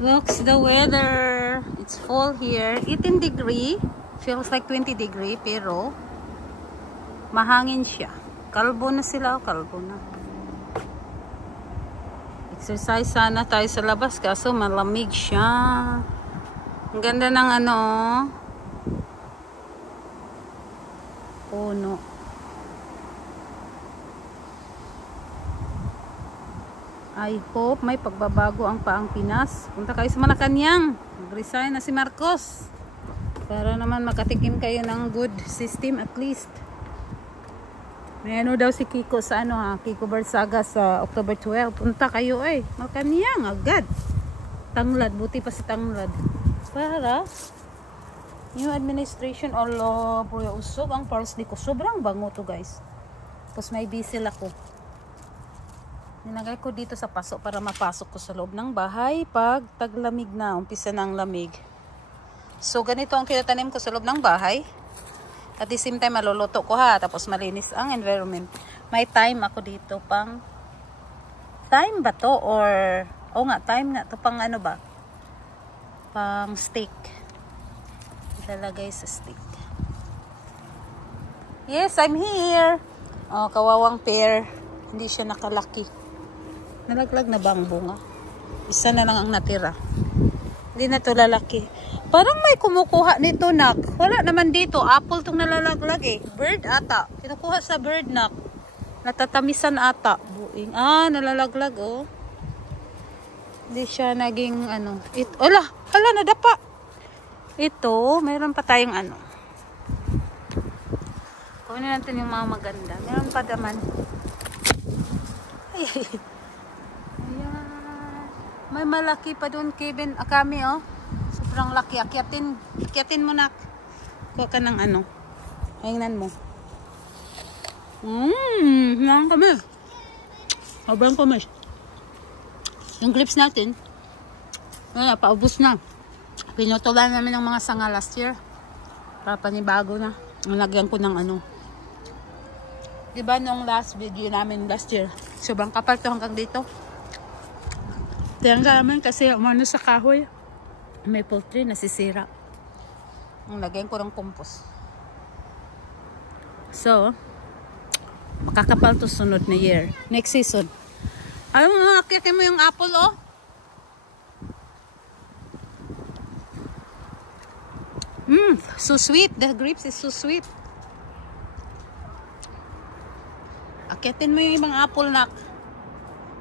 Looks the weather. It's fall here. 18 degree. Feels like 20 degree pero mahangin siya. Kalbo na sila. Kalbo na. Exercise sana tayo sa labas kaso malamig siya. Ang ganda ng ano. Puno. I hope may pagbabago ang paang Pinas. Punta kayo sa Malacanang. Mag-resign na si Marcos. Para naman makatikim kayo ng good system at least. May ano daw si Kiko sa ano ha. Kiko Barsaga sa October 12. Punta kayo eh. Malacanang agad. Tanglad. Buti pa si Tanglad. Para new administration. Allah. Puro usog ang parsley ko. Sobrang bango to guys. Tapos may bisil ako. Nilagay ko dito sa paso para mapasok ko sa loob ng bahay pag taglamig na, umpisa ng lamig. So ganito ang tinatanim ko sa loob ng bahay. At the same time maluluto ko ha, tapos malinis ang environment. May thyme ako dito pang thyme ba to or thyme nga to pang ano ba? Pang steak. Ilalagay sa steak. Yes, I'm here. Oh, kawawang pear. Hindi siya nakalaki. Nalaglag na ba ang bunga? Isa na lang ang natira. Hindi na to lalaki. Parang may kumukuha nito, nak. Wala naman dito. Apple tong nalalaglag eh. Bird ata. Kinukuha sa bird, nak. Natatamisan ata. Buing. Ah, nalalaglag oh. Hindi siya naging ano. Hala, nadapa. Ito, mayroon pa tayong ano. Kunin natin yung mga maganda. Mayroon pa naman. Ay. May malaki pa doon, Kevin. Kami, oh. Sobrang laki. Akyatin mo, nak. Kuha ka ng ano. Hingnan mo. Hingnan kami. Sobrang kami. Yung clips natin, wala, paubos na. Pinutulan namin ng mga sanga last year. Para panibago na. Nalagyan ko ng ano. Diba nung last video namin last year, sobrang kapal to hanggang dito. Tiyangga naman kasi umano sa kahoy. May poultry nasisira. Ang lagyan ko ng compost. So, makakapal to sunod na year. Next season. Alam mo, akitin mo yung apple, oh. So sweet. The grapes is so sweet. Akitin mo yung ibang apple, nak.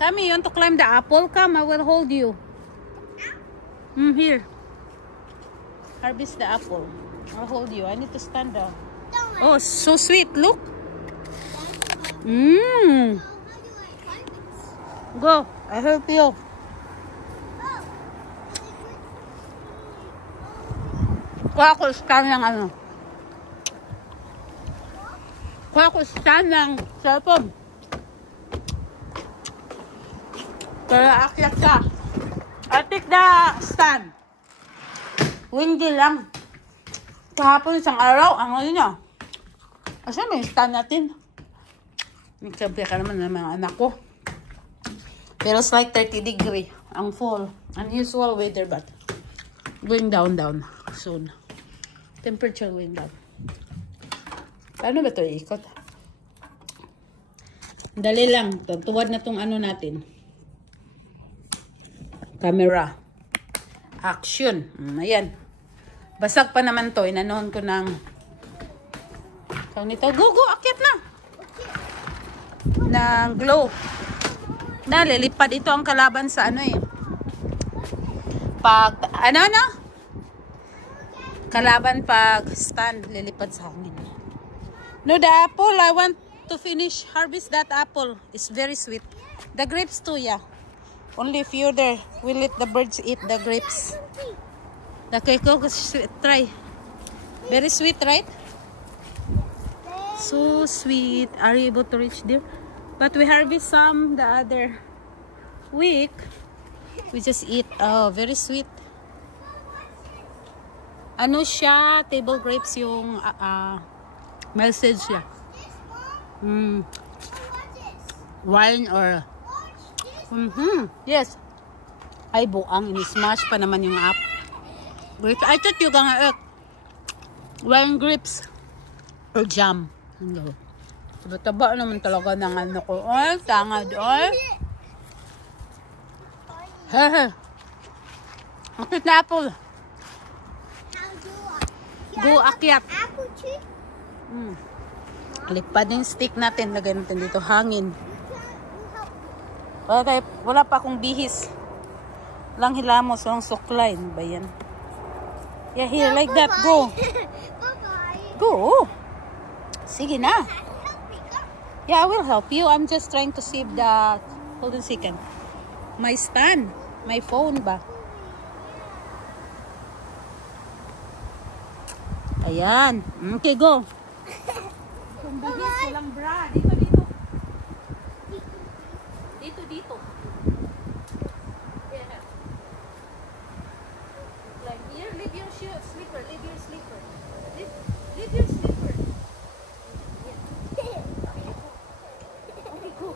Come, you want to climb the apple? Come, I will hold you. Here. Harvest the apple. I'll hold you. I need to stand down. Oh, so sweet. Look. Go. I help you. Kuha ko stand ng ano. Kuha ko stand ng cellphone. Kaya akyat ka. I take the stand. Windy lang. Kahapon isang araw, ang ano niya. Asa may stand natin? Nagsabi ka naman ng mga anak ko. Pero it's like 30 degree ang fall. Unusual weather but going down soon. Temperature going down. Paano ba ito iikot? Dali lang. Tuwad na tong ano natin. Camera. Action. Ayan. Basag pa naman to. Inanoon ko ng nito. Go. Akyat na. Ng glow. Lilipad ito ang kalaban sa ano eh. Pag, kalaban pag stand. Lilipad sa hangin. No, the apple. I want to finish harvest that apple. It's very sweet. The grapes too, yeah. Only if you're there, we let the birds eat the grapes. The cocoa is sweet. Try. Very sweet, right? So sweet. Are you able to reach there? But we harvest some the other week. We just eat. Oh, very sweet. Ano siya? Table grapes yung message siya. Wine or... Yes. Ay, buang. Ini-smash pa naman yung app. Grapes. I thought you gonna eat wine grapes or jam. Ano? Taba naman talaga ng ano ko. Ay, tangad. Ay. Hehe. Akit na apple. Go, akyat. Lipad yung stick natin. Lagay natin dito. Hangin. Okay, wala pa akong bihis. Lang hilamos, walang suklay. Ano ba yan? Yeah, here, like that. Go. Go. Sige na. Yeah, I will help you. I'm just trying to save the... Hold on a second. My stand. My phone ba? Ayan. Okay, go. Kung bihis, walang bra. Dito, dito. Dito, dito. Yeah. Like here, leave your shoe, slipper. Leave your slipper. Leave your slipper. Yeah. Okay, go.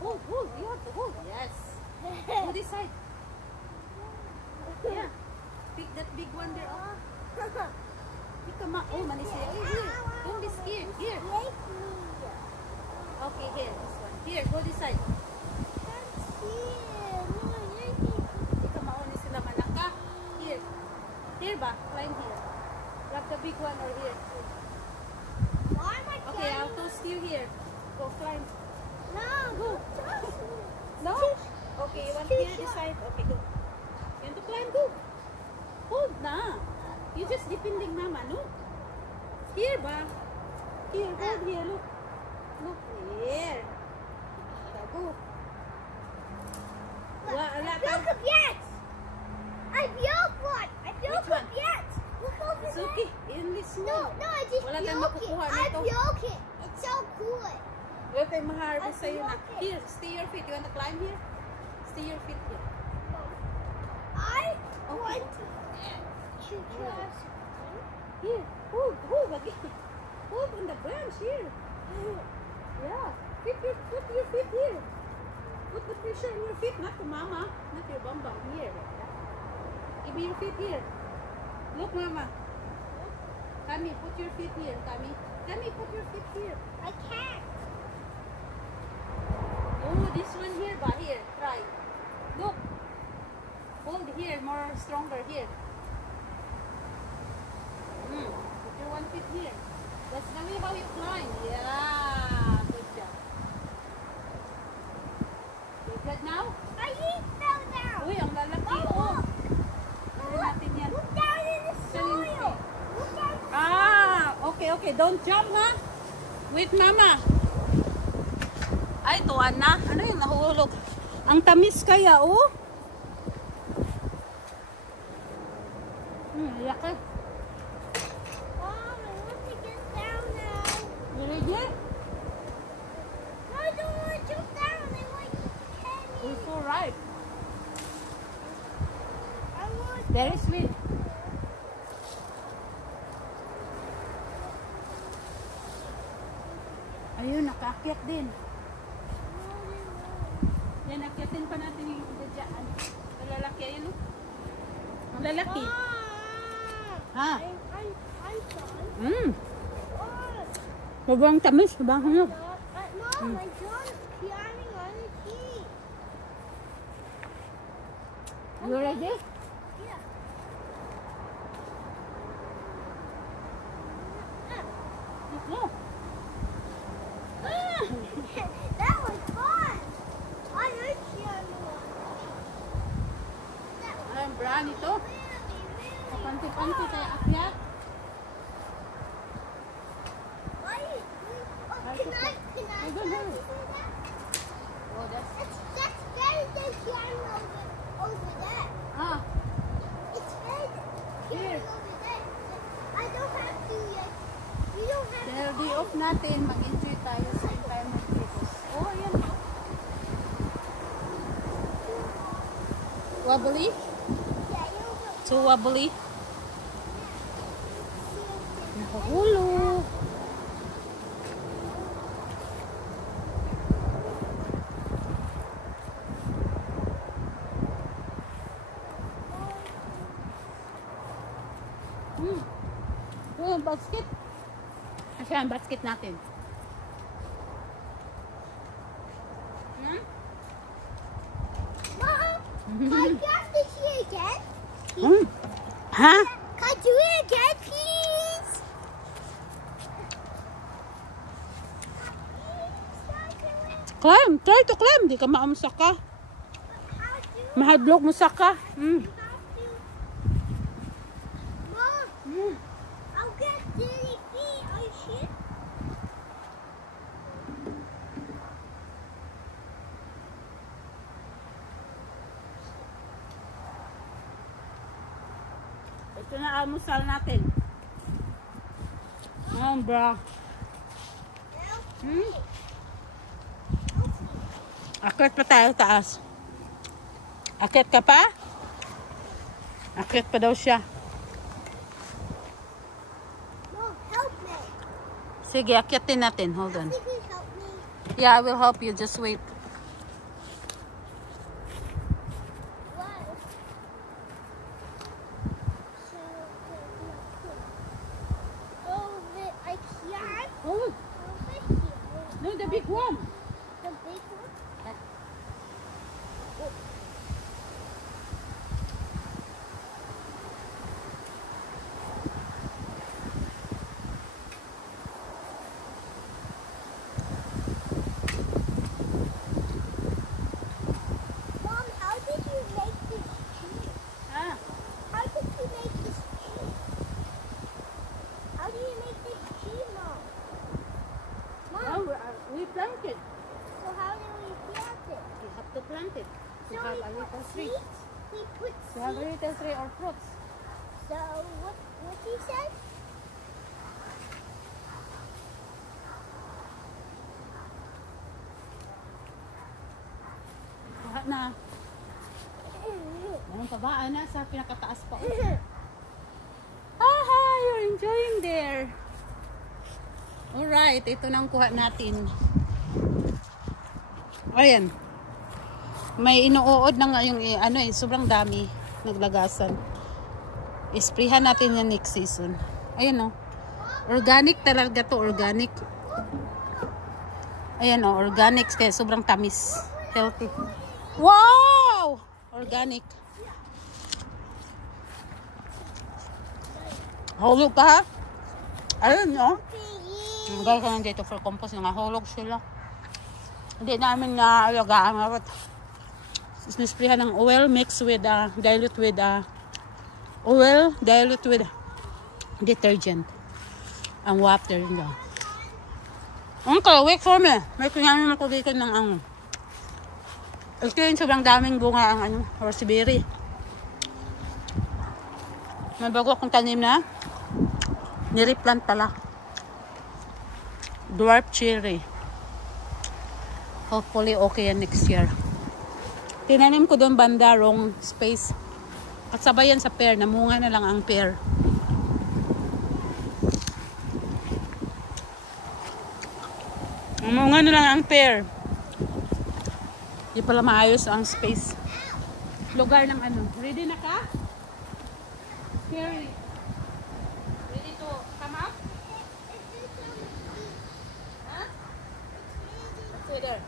Hold, hold. You have to hold. Yes. Go this side. Yeah. Pick that big one there. Oh. Pick them up. Oh, Manisa. Here. Don't be scared. Here. Okay, here. This one. Here, go this side. Ikaw mauni sila manaka. Here. Here ba? Climb here. Grab the big one or here. Okay, I'll toast you here. Go climb. No, Go. No? Okay, you want here this side? Okay, go. You want to climb? Go. Hold na. You just depending mama, no? Here ba? Here, hold here, look. Look here. Go. I broke a yet. I broke one. I broke Which one? a yet. Look over It's there. okay. In this No, one. no, I just Wala tayong broke it. makukuha I nito. broke it. It's so cool. Wala tayong maharvest I sa'yo na. broke it. Here, stay your feet. You want to climb here? Stay your feet here. I Okay. want to cross. Here. Hold. Hold again. Hold on the branch here. Yeah. Put your feet here. Put the pressure on your feet, not to mama. Not your bum bum here. Give me your feet here. Look, mama. Kami, put your feet here. Kami, put your feet here. I can't. Oh, this one here, ba? Here, try. Look. Hold here, more stronger here. Put your one feet here. That's the way how you climb. Yeah, good job. You good now? My feet fell down. Uy, ang lalaki. Oh, Oh. look. Ano natin yan? Look down in the soil. Look down. Ah, okay. Don't jump, ha? Wait, mama. Ay, tuwan na. Ano yung nahulog? Ang tamis kaya, oh. Yaka. Mom, I want to get down now. You ready? No, I don't want to jump down. I want candy. We're so ripe. I want. Very sweet. Ayun, nakaakyat din. Yan, akyatin pa natin yung dyan. Malalaki, ayun, oh. Malalaki. Ha? I'm done. Sobrang tamis, sobrang hanap. Mom, my John's climbing on the tree. You ready? Yeah. No. That was fun. I like climbing on Ay, ang bra nito. really. Panti-panti tayo akyat. Why? Oh, can I I don't try know. to do that? Oh, that's... That's better than climbing over there. Ah, It's better than climbing over there. I don't have to yet. You don't have dahil to. day off natin, mag-enjoy tayo sa time of Christmas. Oh, ayan. Wobbly? Yeah, you don't. So wobbly. Nakahulog. yung basket. Kasi ang basket natin. Hmm? Mom, can I grab the tree again? Ha? Can I do it again, please? Climb. Try to climb. Di ka maamsak ka. Mahadlok mo sa ka. Mom, I'll get dirty feet. Are you sure? Ito na almusal natin. Oh, bro. Akit pa tayo taas. Akit ka pa? Akit pa daw siya. Mom, help me. Sige, akitin natin. Hold on. Think you help me? Yeah, I will help you. Just wait. What? I can't. Oh, Over here. no, the big one. The big one? Mom, how did you make this tree? Ah, How did you make this tree? How do you make this tree, Mom? Mom, we planted. so how do we plant it? We have to plant it. To So have we a little put tree. seeds? We put To have a seeds? little tree or fruits. So what she said? Lahat na. Anong tabaan na sa pinakataas pa. Aha, you're enjoying there. Alright, ito na ang kuha natin. Ayan. May inuod na nga yung sobrang dami naglagasan. Isprihan natin yan next season. Ayan o. Organic talaga to, organic. Ayan o, organic kaya sobrang tamis. Healthy. Wow! Organic. Hulog pa ha? Ayun o. Guys, ka nandito for compost. Nangahulog sila. Hindi namin alagaan. Isnisprihan ng oil mixed with dilute with oil dilute with detergent ang water nila. Uncle, wait for me. May kinamin ako dito ng ito yung sobrang daming bunga ang raspberry. May bago akong tanim na nireplant pala. Dwarf cherry. Hopefully okay yan next year. Tinanim ko doon banda, wrong space. At sabay yan sa pear. Namunga na lang ang pear. Namunga na lang ang pear. Di pala maayos ang space. Lugar ng Ready na ka? Scary. Ready to come up? Huh? Stay there.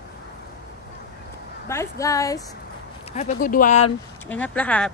Bye guys. Have a good one. Ingat lahat.